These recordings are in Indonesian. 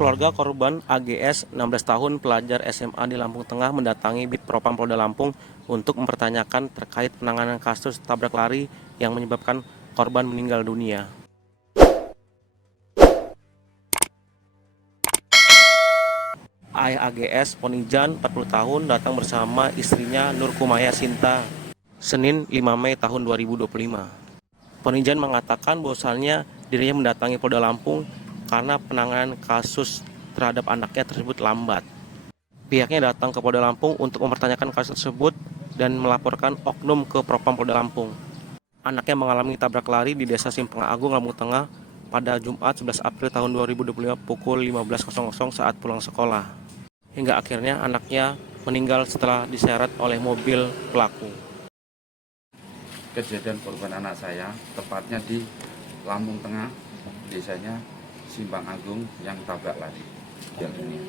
Keluarga korban AGS, 16 tahun, pelajar SMA di Lampung Tengah mendatangi Bid Propam Polda Lampung untuk mempertanyakan terkait penanganan kasus tabrak lari yang menyebabkan korban meninggal dunia. Ayah AGS, Ponijan, 40 tahun, datang bersama istrinya Nur Kumaya Sinta, Senin 5 Mei tahun 2025. Ponijan mengatakan bahwasannya dirinya mendatangi Polda Lampung karena penanganan kasus terhadap anaknya tersebut lambat. Pihaknya datang ke Polda Lampung untuk mempertanyakan kasus tersebut dan melaporkan oknum ke Propam Polda Lampung. Anaknya mengalami tabrak lari di Desa Simpang Agung, Lampung Tengah pada Jumat 11 April tahun 2025 pukul 15.00 saat pulang sekolah. Hingga akhirnya anaknya meninggal setelah diseret oleh mobil pelaku. Kejadian korban anak saya tepatnya di Lampung Tengah, desanya Simpang Agung yang tabrak lari.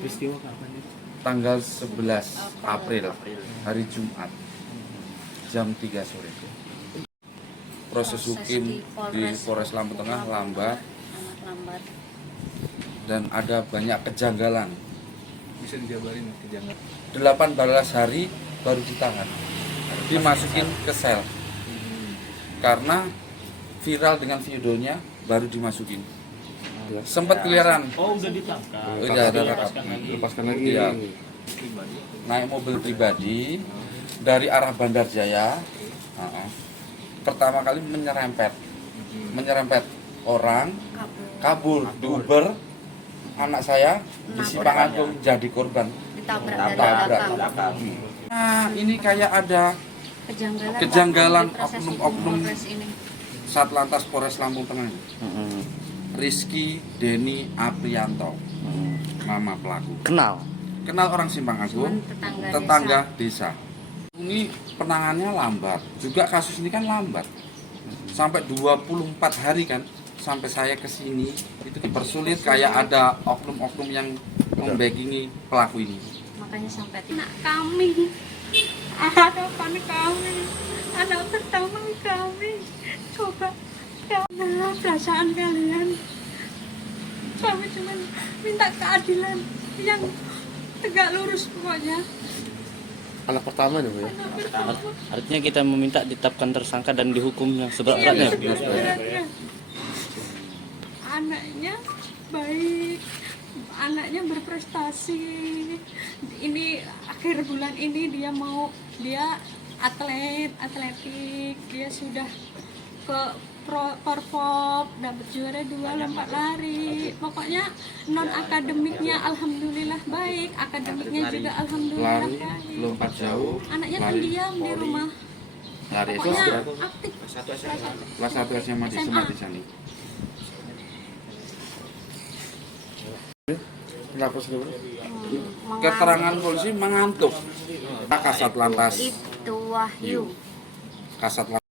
Peristiwa kapan itu? Tanggal 11 April, hari Jumat, jam 3 sore. Proses hukum di Polres Lampung Tengah lambat dan ada banyak kejanggalan. Bisa dijabarin kejanggalan? 18 hari baru ditahan, dimasukin ke sel. Karena viral dengan videonya baru dimasukin. Sempat keliaran. Oh, udah ditangkap. Udah ditangkap. Lepaskan lagi. Iya. Naik mobil pribadi dari arah Bandar Jaya. Pertama kali menyerempet orang, kabur, diuber. Anak saya di Simpang Agung jadi korban. Ditabrak. Nah, ini kayak ada kejanggalan oknum-oknum Satlantas Polres Lampung Tengah. Rizky Deni Aprianto, nama pelaku. Kenal orang Simpang Agung, tetangga desa. Ini penanganannya lambat. Juga kasus ini kan lambat. Sampai 24 hari kan sampai saya ke sini itu dipersulit, kayak ada oknum-oknum yang membackingi pelaku ini. Makanya sampai anak kami, harapan kami, anak pertama kami, coba karena perasaan kalian, kami cuma minta keadilan yang tegak lurus pokoknya. Anak pertama nih, Bu ya? Anak pertama. Artinya kita meminta ditetapkan tersangka dan dihukum yang Iya, seberat-beratnya. sebenarnya. Anaknya baik, anaknya berprestasi. Ini akhir bulan ini dia atletik, dia sudah ke perform, dapat juara 2 lompat lari. Pokoknya non akademiknya alhamdulillah baik, akademiknya juga alhamdulillah Lari, baik. lompat jauh, Anaknya lari, pendiam di rumah. lari Pokoknya berapa? aktif. Kelas 1 SMA di Semati Sani. Kenapa sih, Bu? Keterangan polisi mengantuk. Kasat Lantas Itu Wahyu. Kasat